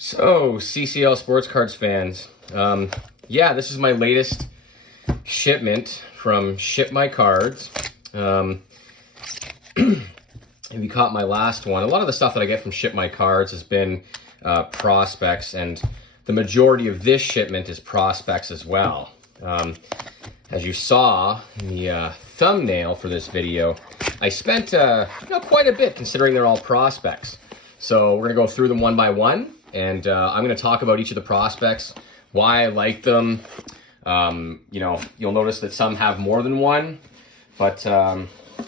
So, CCL Sports Cards fans, yeah, this is my latest shipment from Ship My Cards. If you caught my last one, a lot of the stuff that I get from Ship My Cards has been prospects, and the majority of this shipment is prospects as well. As you saw in the thumbnail for this video, I spent quite a bit considering they're all prospects. So we're going to go through them one by one, and I'm going to talk about each of the prospects, why I like them. You'll notice that some have more than one, but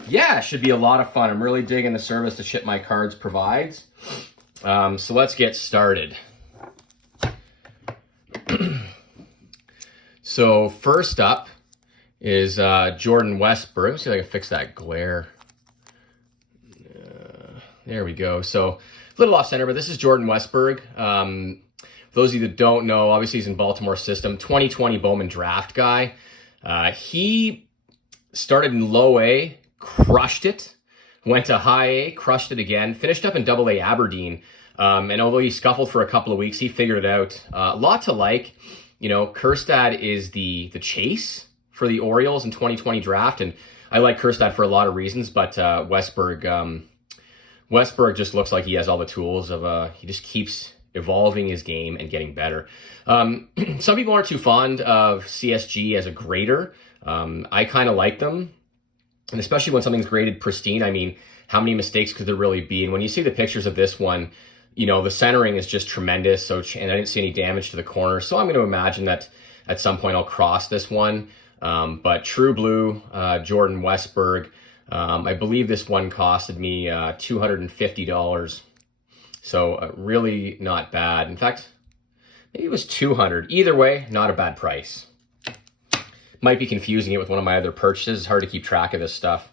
yeah, it should be a lot of fun. I'm really digging the service that Ship My Cards provides. So let's get started. So first up is Jordan Westburg. Let's see if I can fix that glare. There we go. So a little off center, but this is Jordan Westburg. For those of you that don't know, obviously he's in Baltimore system, 2020 Bowman draft guy. He started in low A, crushed it, went to high A, crushed it again, finished up in double A Aberdeen. And although he scuffled for a couple of weeks, he figured it out. A lot to like. Kjerstad is the chase for the Orioles in 2020 draft, and I like Kjerstad for a lot of reasons, but Westburg just looks like he has all the tools of he just keeps evolving his game and getting better. Some people aren't too fond of CSG as a grader. I kind of like them, and especially when something's graded pristine. I mean, how many mistakes could there really be? And when you see the pictures of this one, the centering is just tremendous. And I didn't see any damage to the corner. So I'm going to imagine that at some point I'll cross this one. But True Blue, Jordan Westburg, I believe this one costed me $250. So really not bad. In fact, maybe it was $200. Either way, not a bad price. Might be confusing it with one of my other purchases. It's hard to keep track of this stuff.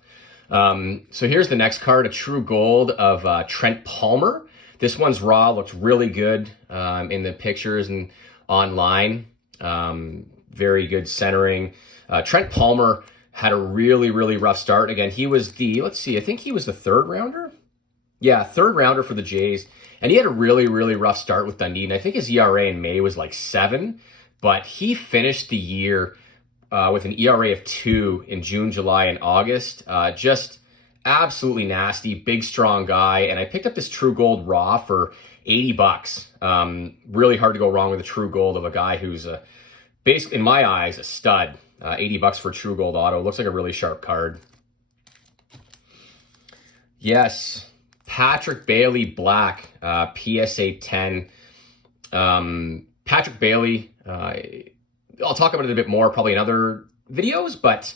So here's the next card, a True Gold of Trent Palmer. This one's raw, looked really good in the pictures and online. Very good centering. Trent Palmer had a really, really rough start. Again, he was I think he was the third rounder? Yeah, third rounder for the Jays. And he had a really, really rough start with Dundee. And I think his ERA in May was like 7. But he finished the year with an ERA of 2 in June, July, and August. Just absolutely nasty, big, strong guy. And I picked up this True Gold raw for $80. Really hard to go wrong with a True Gold of a guy who's basically, in my eyes, a stud. $80 for True Gold auto. Looks like a really sharp card. Yes, Patrick Bailey Black, PSA 10. Patrick Bailey, I'll talk about it a bit more probably in other videos, but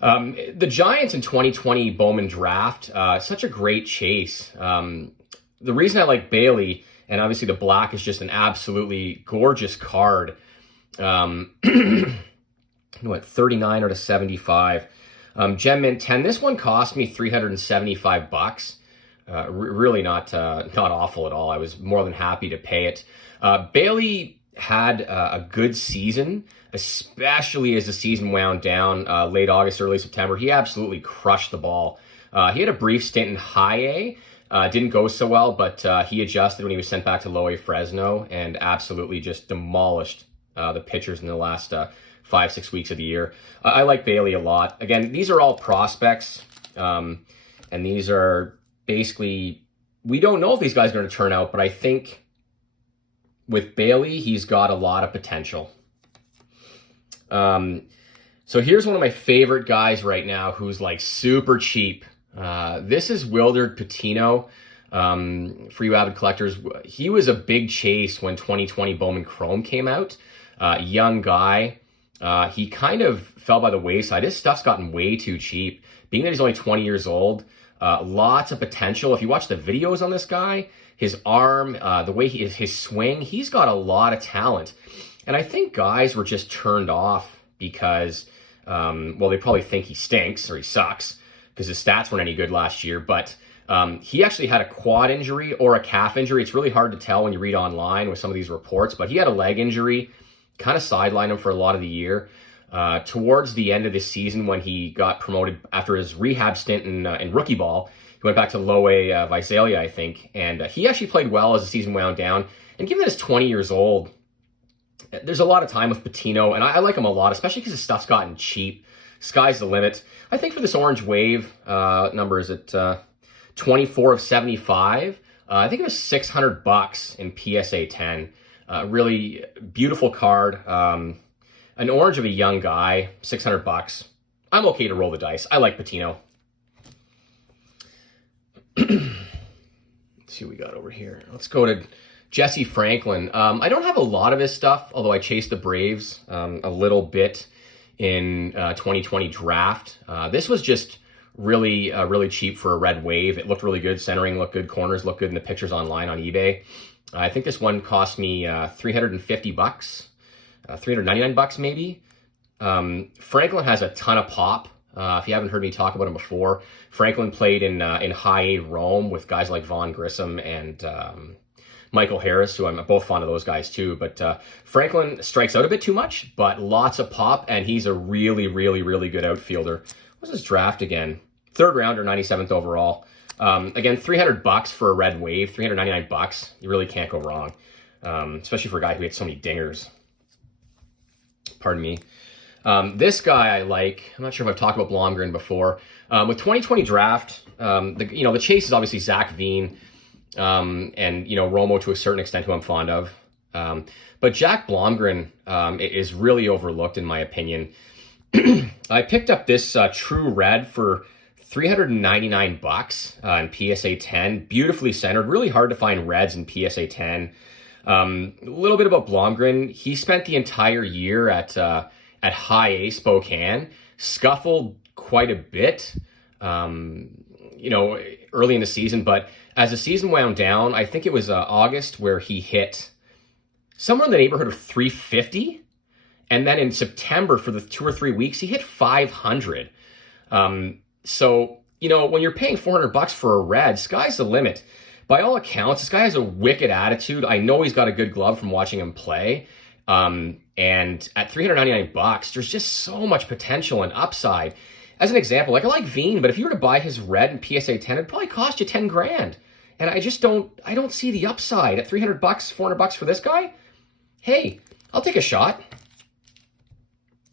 the Giants in 2020 Bowman draft, such a great chase. The reason I like Bailey, and obviously the black is just an absolutely gorgeous card. 39 out of 75. Gem Mint 10. This one cost me $375. Really not awful at all. I was more than happy to pay it. Bailey had a good season, especially as the season wound down late August, early September. He absolutely crushed the ball. He had a brief stint in high A. Didn't go so well, but he adjusted when he was sent back to low A Fresno and absolutely just demolished the pitchers in the last 5-6 weeks of the year. I like Bailey a lot. Again, these are all prospects, and these are basically, we don't know if these guys are going to turn out, but I think with Bailey, he's got a lot of potential. So here's one of my favorite guys right now who's like super cheap. This is Wilder Patino. For you avid collectors, he was a big chase when 2020 Bowman Chrome came out. Young guy. He kind of fell by the wayside. His stuff's gotten way too cheap. Being that he's only 20 years old, lots of potential. If you watch the videos on this guy, his arm, the way his swing, he's got a lot of talent. And I think guys were just turned off because, they probably think he stinks or he sucks because his stats weren't any good last year. But he actually had a quad injury or a calf injury. It's really hard to tell when you read online with some of these reports, but he had a leg injury, kind of sidelined him for a lot of the year. Towards the end of the season, when he got promoted after his rehab stint in rookie ball, he went back to low A Visalia, I think, and he actually played well as the season wound down. And given that it's 20 years old, there's a lot of time with Patino, and I like him a lot, especially because his stuff's gotten cheap. Sky's the limit. I think for this orange wave, number is at 24 of 75. I think it was $600 in PSA 10. Really beautiful card. An orange of a young guy, $600. I'm okay to roll the dice. I like Patino. Let's see what we got over here. Let's go to Jesse Franklin. I don't have a lot of his stuff, although I chased the Braves a little bit in 2020 draft. This was just really cheap for a red wave. It looked really good. Centering looked good. Corners looked good in the pictures online on eBay. I think this one cost me $350, $399 maybe. Franklin has a ton of pop. If you haven't heard me talk about him before, Franklin played in High A Rome with guys like Vaughn Grissom and Michael Harris, who I'm both fond of those guys too. But Franklin strikes out a bit too much, but lots of pop, and he's a really good outfielder. What's his draft again? 3rd rounder, 97th overall. Again, $300 for a red wave, $399. You really can't go wrong, especially for a guy who hit so many dingers. Pardon me. This guy I like. I'm not sure if I've talked about Blomgren before. With 2020 draft, the chase is obviously Zach Veen, and Romo to a certain extent, who I'm fond of. But Jack Blomgren is really overlooked in my opinion. I picked up this True Red for $399 in PSA 10. Beautifully centered. Really hard to find reds in PSA 10. A little bit about Blomgren. He spent the entire year at High A Spokane. Scuffled quite a bit, early in the season. But as the season wound down, I think it was August where he hit somewhere in the neighborhood of 350. And then in September, for the 2 or 3 weeks, he hit 500. So, when you're paying $400 for a red, sky's the limit. By all accounts, this guy has a wicked attitude. I know he's got a good glove from watching him play. And at $399, there's just so much potential and upside. As an example, I like Veen, but if you were to buy his red in PSA 10, it'd probably cost you $10,000. And I don't see the upside at $300, $400 for this guy. Hey, I'll take a shot.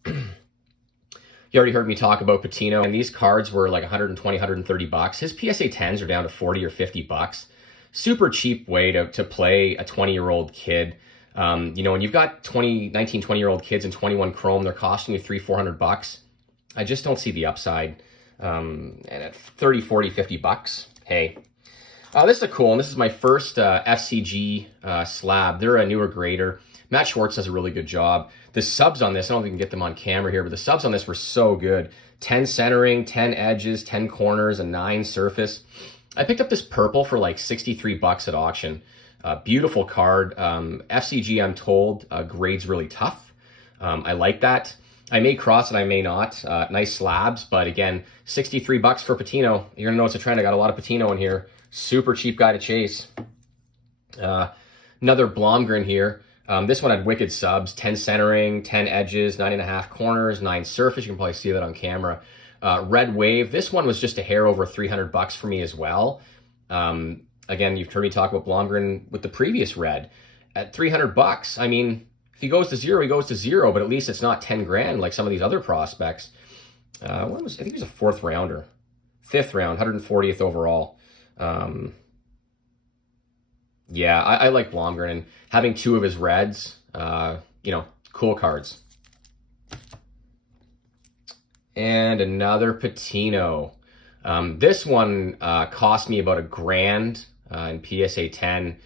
You already heard me talk about Patino, and these cards were like $120, $130. His PSA 10s are down to $40 or $50. Super cheap way to play a 20-year-old kid. When you've got 19, 20-year-old kids in 21 Chrome, they're costing you $300, $400. I just don't see the upside. And at $30, $40, $50, hey. This is a cool one. This is my first FCG slab. They're a newer grader. Matt Schwartz does a really good job. The subs on this, I don't think we can get them on camera here, but the subs on this were so good. 10 centering, 10 edges, 10 corners, and 9 surface. I picked up this purple for like $63 at auction. Beautiful card. FCG, I'm told, grades really tough. I like that. I may cross and I may not. Nice slabs, but again, $63 for Patino. You're gonna know it's a trend. I got a lot of Patino in here. Super cheap guy to chase. Another Blomgren here. This one had wicked subs, 10 centering, 10 edges, 9.5 corners, 9 surface. You can probably see that on camera. Red wave. This one was just a hair over $300 for me as well. Again, you've heard me talk about Blomgren with the previous red. At $300, I mean, if he goes to zero, he goes to zero, but at least it's not $10,000 like some of these other prospects. I think he was a 4th rounder. 5th round, 140th overall. Yeah, I like Blomgren, and having 2 of his reds, cool cards. And another Patino. This one cost me about $1,000 in PSA 10.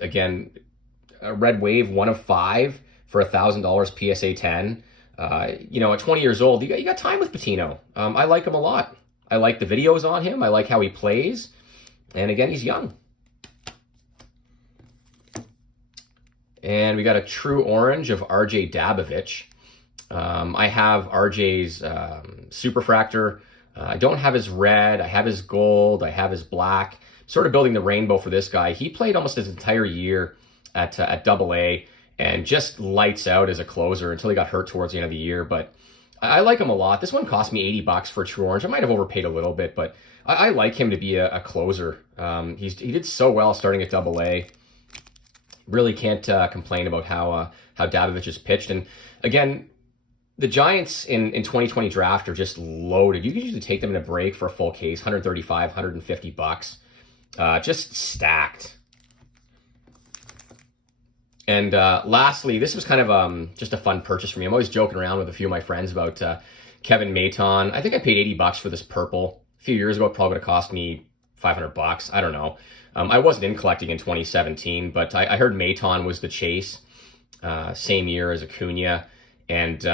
Again, a red wave, 1 of 5 for $1,000 PSA 10. At 20 years old, you got time with Patino. I like him a lot. I like the videos on him. I like how he plays. And again, he's young. And we got a true orange of RJ Dabovich. I have RJ's Superfractor. I don't have his red. I have his gold. I have his black. Sort of building the rainbow for this guy. He played almost his entire year at AA and just lights out as a closer until he got hurt towards the end of the year. But I like him a lot. This one cost me $80 for a true orange. I might have overpaid a little bit, but I like him to be a closer. He did so well starting at AA. Really can't complain about how Dabovich has pitched. And again, the Giants in 2020 draft are just loaded. You can usually take them in a break for a full case, 135, 150 bucks. Just stacked. And lastly, this was kind of just a fun purchase for me. I'm always joking around with a few of my friends about Kevin Maiton. I think I paid 80 bucks for this purple. A few years ago, it probably would have cost me 500 bucks. I don't know. I wasn't in collecting in 2017, but I heard Maiton was the chase, same year as Acuna. And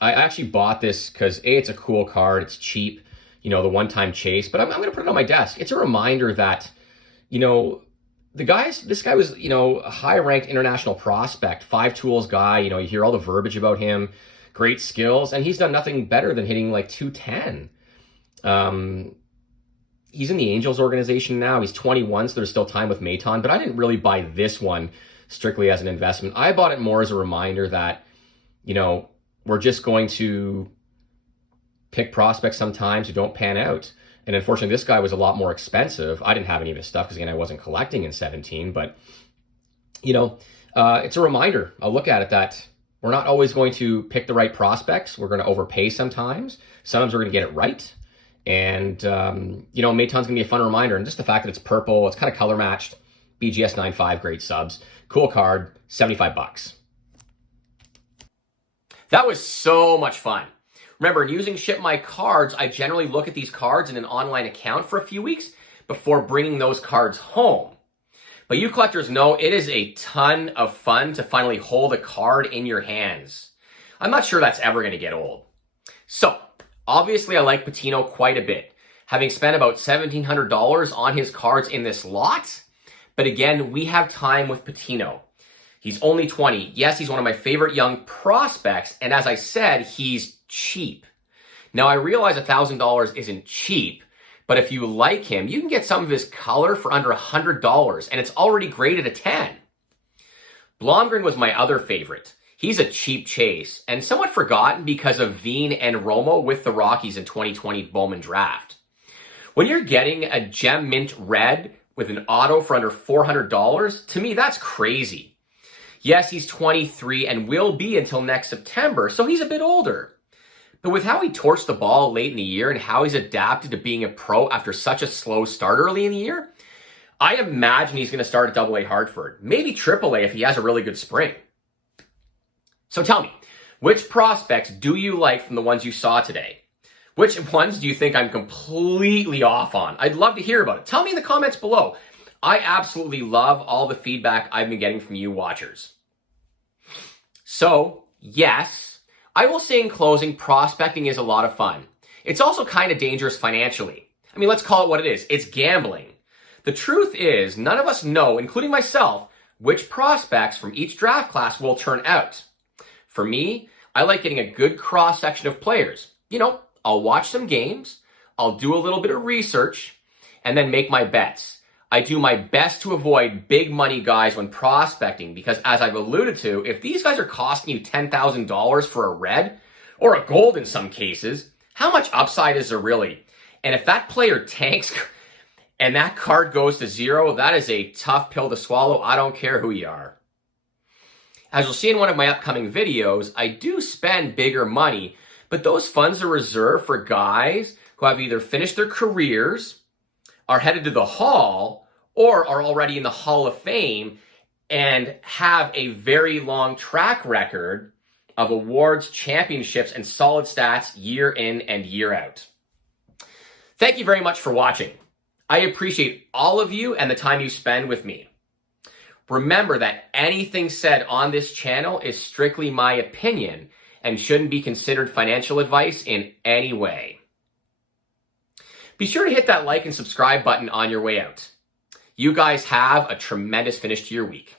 I actually bought this because A, it's a cool card, it's cheap, the one-time chase, but I'm going to put it on my desk. It's a reminder that, this guy was, a high-ranked international prospect, 5-tools guy, you hear all the verbiage about him, great skills, and he's done nothing better than hitting like 210. He's in the Angels organization now. He's 21, so there's still time with Maiton, but I didn't really buy this one strictly as an investment. I bought it more as a reminder that, we're just going to pick prospects sometimes who don't pan out. And unfortunately, this guy was a lot more expensive. I didn't have any of his stuff because, again, I wasn't collecting in 17. But, it's a reminder. I'll look at it that we're not always going to pick the right prospects. We're going to overpay sometimes. Sometimes we're going to get it right. And, Maiton's going to be a fun reminder. And just the fact that it's purple, it's kind of color matched. BGS 9.5, great subs. Cool card, 75 bucks. That was so much fun. Remember, in using Ship My Cards, I generally look at these cards in an online account for a few weeks before bringing those cards home. But you collectors know it is a ton of fun to finally hold a card in your hands. I'm not sure that's ever going to get old. So, obviously I like Patino quite a bit, having spent about $1,700 on his cards in this lot. But again, we have time with Patino. He's only 20. Yes, he's one of my favorite young prospects. And as I said, he's cheap. Now, I realize $1,000 isn't cheap, but if you like him, you can get some of his color for under $100, and it's already graded a 10. Blomgren was my other favorite. He's a cheap chase, and somewhat forgotten because of Veen and Romo with the Rockies in 2020 Bowman draft. When you're getting a gem mint red with an auto for under $400, to me, that's crazy. Yes, he's 23 and will be until next September, so he's a bit older. But with how he torched the ball late in the year and how he's adapted to being a pro after such a slow start early in the year, I imagine he's going to start at AA Hartford, maybe AAA if he has a really good spring. So tell me, which prospects do you like from the ones you saw today? Which ones do you think I'm completely off on? I'd love to hear about it. Tell me in the comments below. I absolutely love all the feedback I've been getting from you watchers. So, yes, I will say in closing, prospecting is a lot of fun. It's also kind of dangerous financially. I mean, let's call it what it is. It's gambling. The truth is, none of us know, including myself, which prospects from each draft class will turn out. For me, I like getting a good cross-section of players. I'll watch some games, I'll do a little bit of research, and then make my bets. I do my best to avoid big money guys when prospecting because, as I've alluded to, if these guys are costing you $10,000 for a red or a gold in some cases, how much upside is there really? And if that player tanks and that card goes to zero, that is a tough pill to swallow. I don't care who you are. As you'll see in one of my upcoming videos, I do spend bigger money, but those funds are reserved for guys who have either finished their careers, are headed to the Hall, or are already in the Hall of Fame and have a very long track record of awards, championships, and solid stats year in and year out. Thank you very much for watching. I appreciate all of you and the time you spend with me. Remember that anything said on this channel is strictly my opinion and shouldn't be considered financial advice in any way. Be sure to hit that like and subscribe button on your way out. You guys have a tremendous finish to your week.